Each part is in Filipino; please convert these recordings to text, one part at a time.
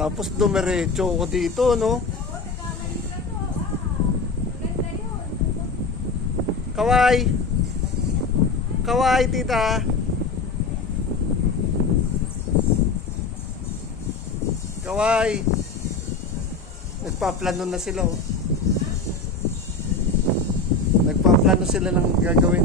Tapos dumiretso ako dito, no? Kaway! Kaway, tita! Kaway! Nagpaplano na sila, oh. Nagpaplano sila ng gagawin.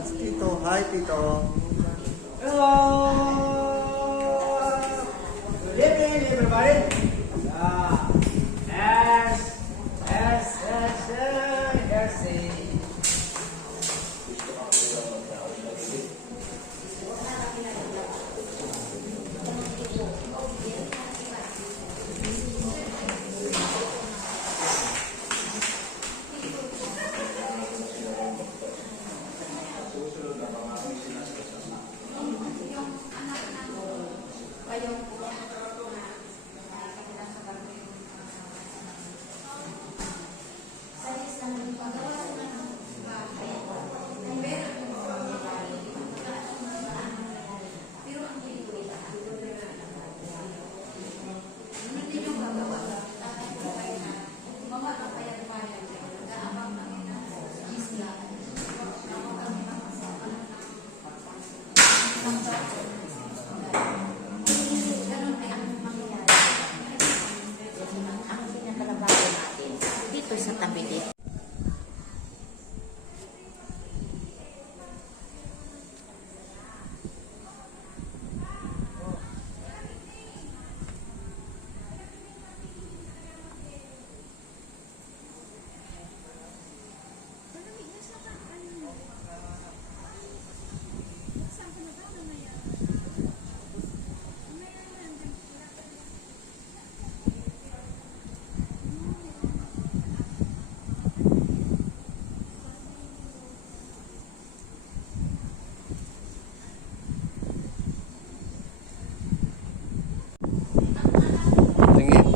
Tito. Hi, Tito. Hello! Good evening, everybody. Yes, yes, yes, yes, yes. Dito sa tabi dito. Tingin.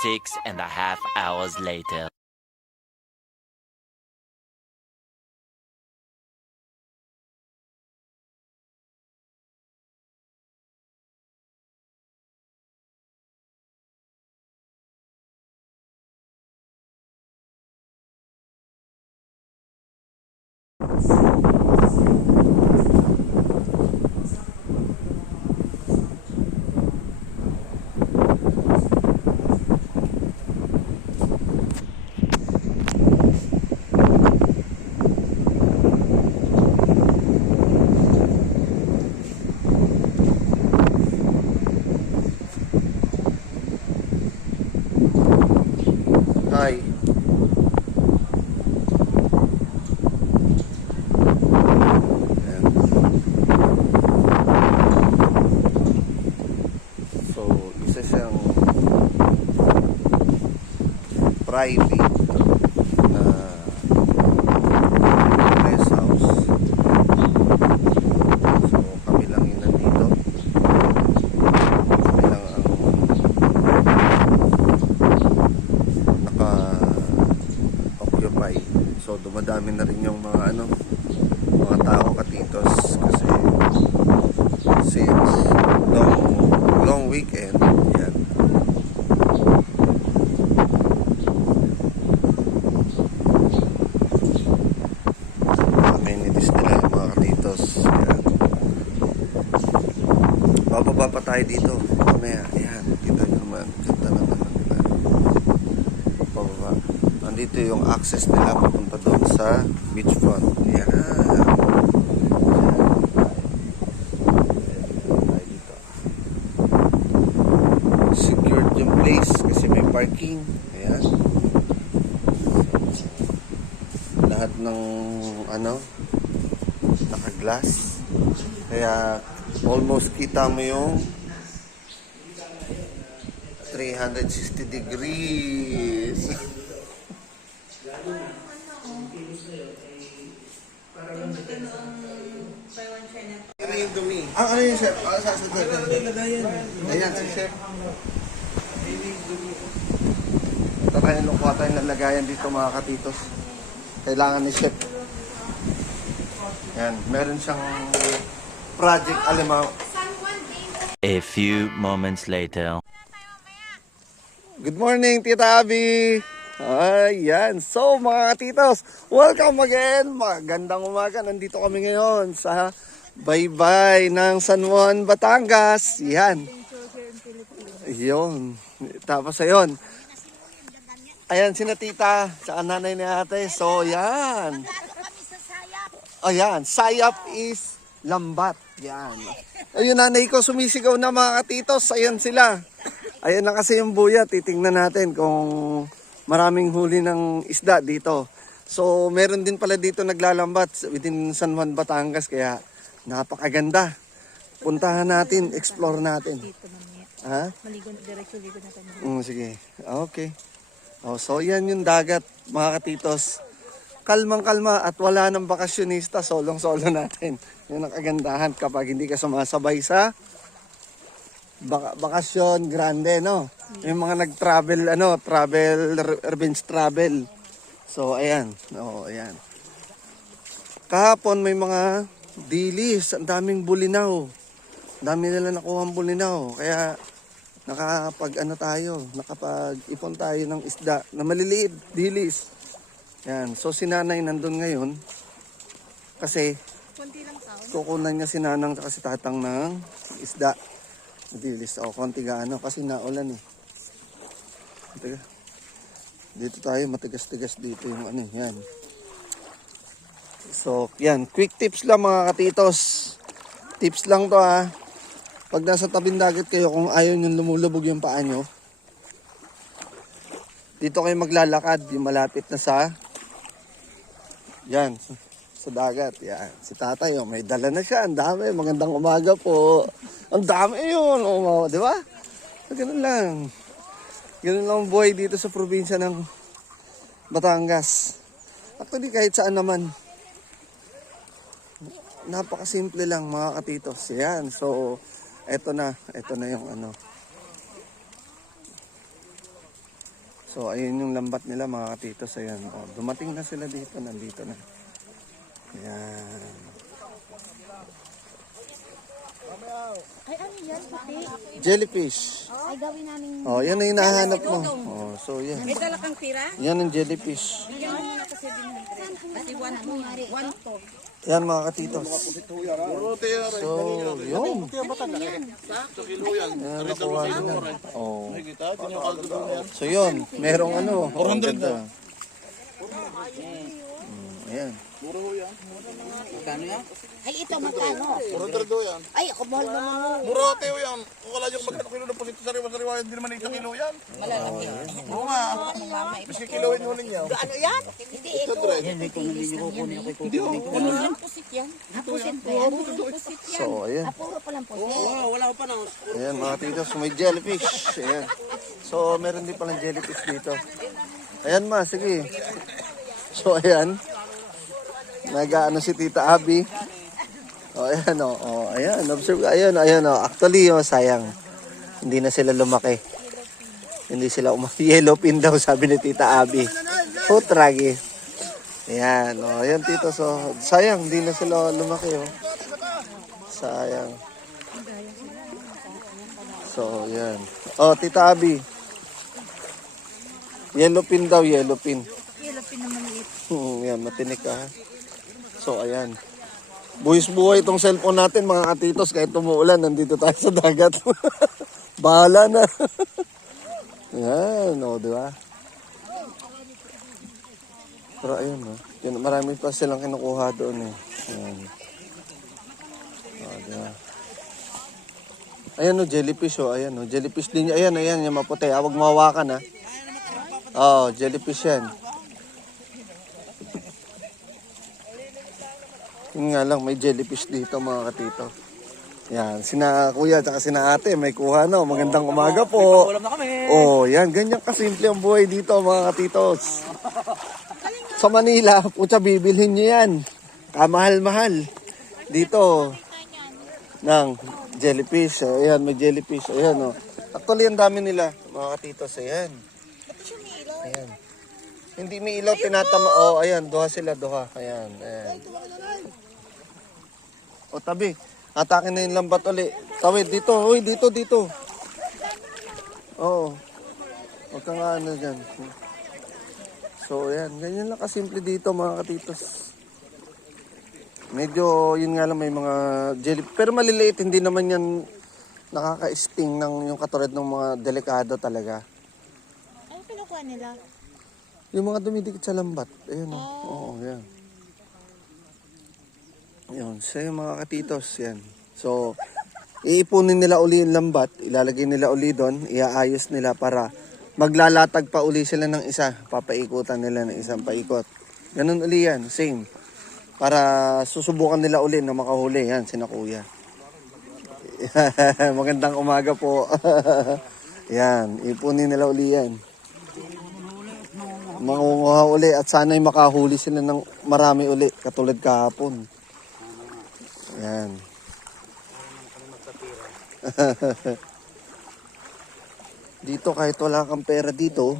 Six and a half hours later. Hi. Ayan. So, isa siyang private na Bababa pa tayo dito. Mamaya, ayan. Kita nyo naman. Ganda naman nila. Bababa. Nandito yung access nila papunta doon sa beachfront. Ayan. Secured yung place kasi may parking. Ayan. Lahat ng naka-glass. Kaya almost kita mo yung 360 degrees. Ano yung dumi? Ano yung chef? Ayan, si chef. Ito tayo nung kuha tayong lalagayan dito mga katitos. Kailangan ni chef. Ayan, meron siyang project alimaw. A few moments later. Good morning, Tita Abby! Ayan. So, mga katitos, welcome again! Magandang umaga. Nandito kami ngayon sa Baybay ng San Juan, Batangas. Yan. Yun. Tapos, ayun. Ayan, sina Tita, sa nanay ni ate. So, yan. Ayan, sayap is lambat. Yan. Ayun, nanay ko sumisigaw na mga katitos. Ayan sila. Ayan na kasi yung buya. Titingnan natin kung maraming huli ng isda dito. So, meron din pala dito naglalambat within San Juan, Batangas. Kaya, napakaganda. Puntahan natin, explore natin. Ha? Maligo na, diretso ligo na kami. Sige. Okay. Oh, so, yan yung dagat, mga katitos. Kalmang-kalma at wala ng bakasyonista. Solong-solo natin. Yun ang kagandahan kapag hindi ka sumasabay sa bakasyon grande, no? Yung mga nag-travel, revenge travel. So, ayan. Oo, ayan. Kahapon may mga dilis. Ang daming bulinaw. Ang dami nila nakuha ang bulinaw. Kaya, nakapag-ipon tayo ng isda na maliliit, dilis. Yan. So, si nanay nandun ngayon. Kasi, kukunan niya si nanang at si tatang ng isda. Dilis. O, konti gaano. Kasi naulan eh. Dito tayo, matigas-tigas dito yung yan. So, yan. Quick tips lang mga katitos. Tips lang to ha. Pag nasa tabing dagat kayo, kung ayaw nyo lumulubog yung paa nyo, dito kayo maglalakad. Yung malapit na sa dagat. Yan. Si tatay, may dala na siya. Ang dami. Magandang umaga po. Ang dami yun. Di ba? Ganun lang. Ganun lang ang buhay dito sa probinsya ng Batangas. Actually, kahit saan naman. Napakasimple lang mga katitos. Yan. So, eto na yung So, ayun yung lambat nila mga katitos. Ayan. O, dumating na sila dito. Nandito na. Ayan. Ay, ano yan, puti? Jellyfish. Ay, gawin namin. Oh, yan ang hinahanap mo. Oh, so yan. May dala kang tira? Yan ang jellyfish. Bigyan mo muna kasi 700. Kasi 1 to. Yan mga katitos. So, yun. Yan, nakuha nila. Oh. So, yun. Merong ang ganda. Ayan. Magkano yan? Ay, ito magkano? 400 yan. Ay, ako mahal naman mo. Murate yan. Kung wala yung magkano kilo ng posito sa riwa, hindi naman isang kilo yan. Malalaki. Oo nga. Kasi kiloin mo ninyo. Ano yan? Hindi, ito. Hindi ho. Ano yan? Pusit yan. Pusit po yan. Pusit yan. So, ayan. Puro palang pusit. Wala ko pa na. Ayan mga katitos. May jellyfish. Ayan. So, meron din palang jellyfish dito. Ayan ma, sige. So, ayan. Si Tita Abby. O, ayan o. Ayan, observe. Ayan, Actually, sayang. Hindi na sila lumaki. Hindi sila yellow pin daw, sabi ni Tita Abby. Tragi. Ayan, ayan tito. So, sayang, hindi na sila lumaki, Sayang. So, ayan. Tita Abby. Yellow pin daw, yellow pin. Yellow pin na maliit. Yan, matinik ka. So, ayan. Buwis buhay itong cellphone natin mga katitos. Kahit tumuulan, nandito tayo sa dagat. Bahala na. Yan, o, di ba? Pero ayun, no? Yun, marami pa silang kinukuha doon eh. Ayan. O, di ba? Ayan no, jellyfish o. Ayan no, jellyfish din. Ayan, ayan, yung maputi. Huwag mahawakan ha. Oo, jellyfish yan. Yun nga lang, may jellyfish dito mga katito. Yan, sina kuya at sina ate, may kuha no. Magandang umaga po. Ulam na kami. Oh, yan, ganyan kasimple ang buhay dito mga katitos. Sa Manila, putya, bibilhin nyo yan. Kamahal-mahal. Dito, ng jellyfish. Ayan, may jellyfish. Ayan, oh. Actually, ang dami nila, mga katitos. Ayan. Ayan. Hindi may ilaw, tinatama. Oh, ayan, duha sila, duha. Ayan, ayan. O, tabi. Atake na yung lambat uli. Tawid, dito. Uy, dito, dito. Oo. Huwag ka nga ano dyan. So, ayan. Ganyan lang kasimple dito, mga katitos. Medyo, yun nga lang, may mga jelly. Pero maliliit, hindi naman yan nakaka-sting ng yung katulad ng mga delikado talaga. Ano pinukuha nila? Yung mga dumidikit sa lambat. Ayan, oh. Oo, yan. Yun, so yung mga katitos, yan. So, iipunin nila uli yung lambat, ilalagay nila uli doon, iaayos nila para maglalatag pa uli sila ng isa. Papaikutan nila ng isang paikot. Ganun uli yan, same. Para susubukan nila uli na makahuli. Yan, sina kuya. Magandang umaga po. Yan, ipunin nila uli yan. Mangunguha uli at sana'y makahuli sila ng marami uli, katulad kahapon. Yan. Dito kahit wala kang pera dito,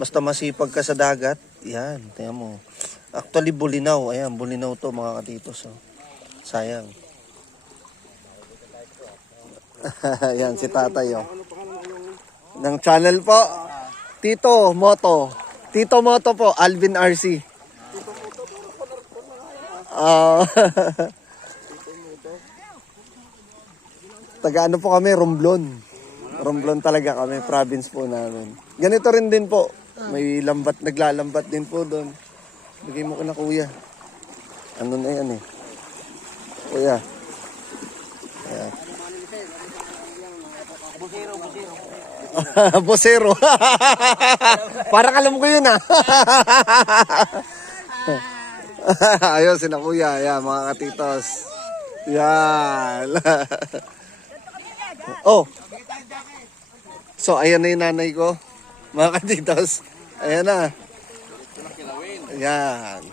basta masipag ka sa dagat, yan, tingnan mo. Actually, bulinaw. Ayan, bulinaw to mga katitos. Oh. Sayang. Yan, si tatay. Oh. Ng channel po, Tito Moto. Tito Moto po, Alvin RC. Taga ano po kami, Romblon. Romblon talaga kami, province po namin. Ganito rin din po. May lambat, naglalambat din po doon. Bigay mo ko na kuya. Ano na yan eh. Kuya. Ayan. Bosero. Parang alam ko yun ah. Ayun, sina kuya. Ayan, mga katitos. Yan. Oh. So, ayan na yung nanay ko. Mga katitos. Ayan na. Ayan.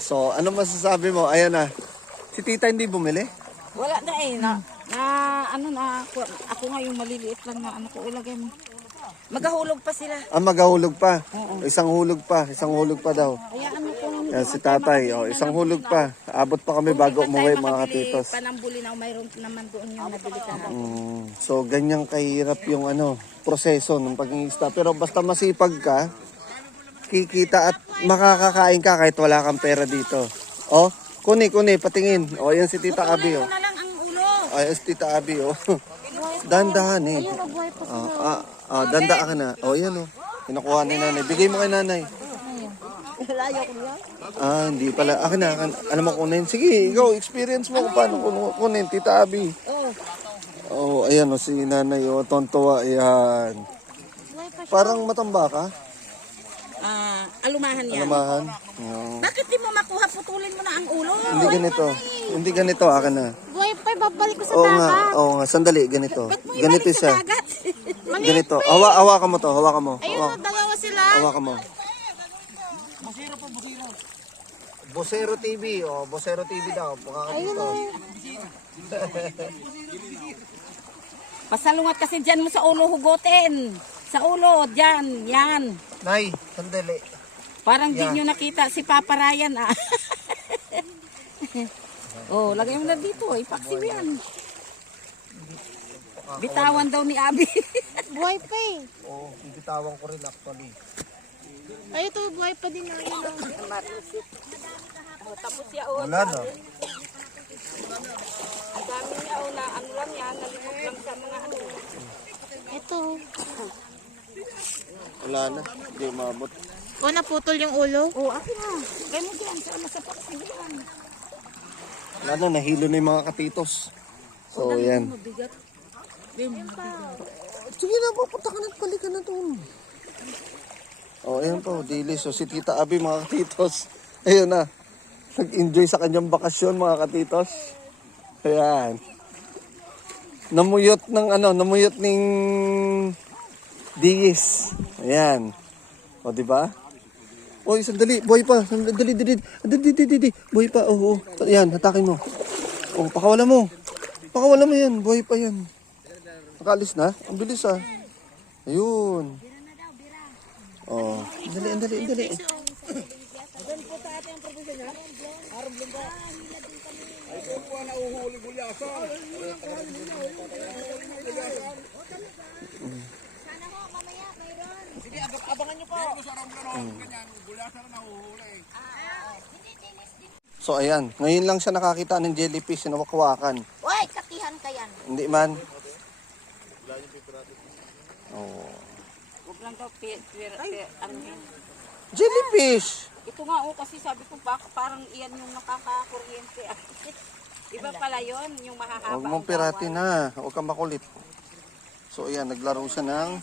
So, ano masasabi mo? Ayan na. Si tita hindi bumili? Wala na eh. Ako nga yung maliliit lang na ano ko ilagay mo. Maghahulog pa sila. Ah, maghahulog pa. Isang hulog pa. Isang hulog pa daw. Kaya ano ko. Yan si tatay. Oh, isang hulog pa. Abot pa kami bago umuwi mga katitos. Panambuli na mayroon naman doon yung nabili ka. So, ganyan kahirap yung proseso ng pag-iista. Pero basta masipag ka, kikita at makakakain ka kahit wala kang pera dito. Oh, kuni, patingin. Oh, yan si Tita Abby. Oh. Ano na lang ang ulo. Ay, si Tita Abby. Oh. Dandahan eh. Dandahan ka na. Oh, yan oh. Kinukuha ni nanay. Bigay mo kay nanay. Layo ko yan. Ah, hindi pala. Akin na. Alam mo kunin. Sige, ikaw, experience mo kung paano kunin. Tita Abby. Oh, ayan oh, si nanay. Oh, tontowa. Ayan. Parang matamba ka. Alumahan yan. Alamahan. Oh. Bakit di mo makuha? Putulin mo na ang ulo. Hindi ganito. Hindi ganito. Akin na. Buhay pa, babalik ko sa Oo dagat. nga. Oo nga. Sandali. Ganito. Ba't mo Ganito ibalik siya. sa dagat? Ganito. Hawakan mo to. Hawakan mo. Ayun, dalawa sila. Hawakan mo. Bosero TV. Oh, Bosero TV daw. Pagkakadito. Pasalungat kasi dyan mo sa ulo hugutin. Sa ulo, dyan, yan. Nay, sandali. Parang di nyo nakita si Papa Ryan ah. Oh, lagay mo na dito, ipaksi mo yan. Bitawan daw ni Abby. Buhay pa eh. Oo, bibitawan ko rin actually. Ay, ito, buhay pa din namin. Tapos yaon. Wala na. Ang dami yaon na ano lang yan, nalimot lang sa mga ano. Ito. Wala na. Hindi umabot. O, naputol yung ulo. Oo, akin na. Ganun yan, sama sa pakasiyan. Wala na, nahilo na yung mga katitos. So, yan. Mabigat. Sige na, pupunta ka na at balikan na doon. Oh, ayan po, dilis. So, si Tita Abby, mga katitos. Ayun na. Nag-enjoy sa kanyang bakasyon, mga katitos. Ayan. Namuyot ng Diyis. Ayan. O, di ba? Oy, sandali, buhay pa. Sandali, dali. Buhay pa, oo. Ayan, hatakin mo. Oh, pakawala mo. Pakawala mo yan, buhay pa yan. Nakalis na? Ang bilis ah. Ayun. Oh, dali. So ayan, ngayon lang siya nakakita ng jellyfish na wakwakan. Uy, katihan ka yan. Hindi man. Oh. Huwag lang daw, ano yun. Jellyfish! Ito nga kasi sabi ko baka parang iyan yung nakakakuryente. Iba pala yun, yung mahahaba. Huwag mong piratin ha. Huwag kang makulit. So ayan, naglaro siya ng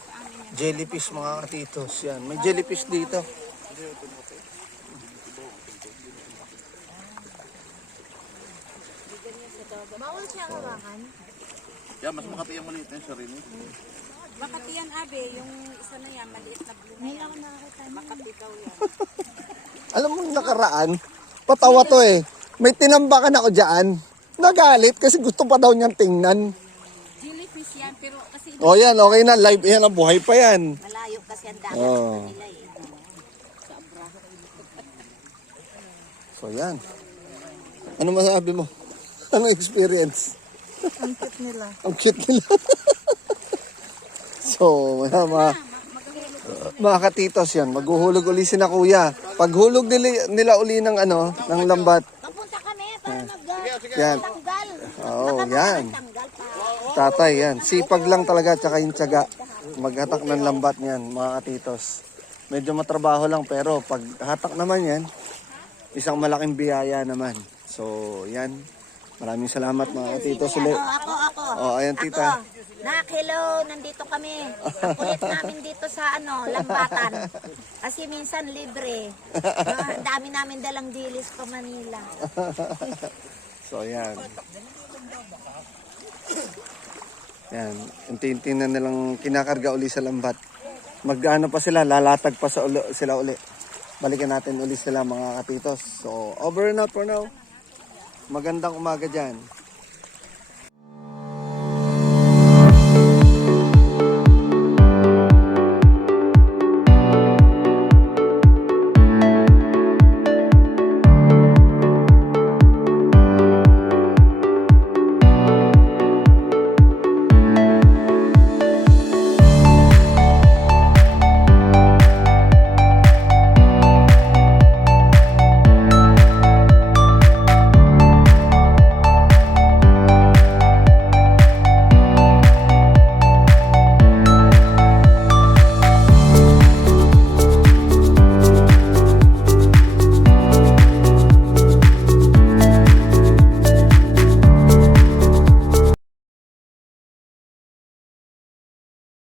jellyfish mga katitos. Yan, may jellyfish dito. Bawal siya hawakan. Yan, mas makati yung maliit na yung sarili. Makati yan, Abe, yung isa na yan, maliit na blue. Ngayon ako nakakita. Makati daw yan. Alam mo yung nakaraan, patawa to eh. May tinambakan ako dyan. Nagalit kasi gusto pa daw niyang tingnan. Jellyfish yan, pero kasi O yan, okay na. Live yan. Ang buhay pa yan. malayo kasi ang dagat Oh. nila eh. Sobra. So yan. Ano masabi mo? Anong experience? Ang cute nila. Ang cute nila. So, mga katitos yan. Maghuhulog uli si na kuya. Paghulog nila uli ng ng lambat. Papunta kami para Yan. mag-tanggal. Oo, yan. Tanggal pa. Tatay yan. Sipag lang talaga tsaka yung tiyaga. Maghatak ng lambat niyan, mga katitos. Medyo matrabaho lang pero pag hatak naman yan, isang malaking biyaya naman. So, yan. Maraming salamat mga katitos ulit. Ako. Oh, ayan tita. Nak, hello, nandito kami. Ang kulit namin dito sa Lambatan. Kasi minsan libre. Ang dami namin dalang dilis pa Manila. So, yan. Yan. Unti-unti na nilang kinakarga uli sa lambat. Mag-ano pa sila, lalatag pa sila uli. Balikan natin uli sila mga katitos. So, over and out for now. Magandang umaga dyan.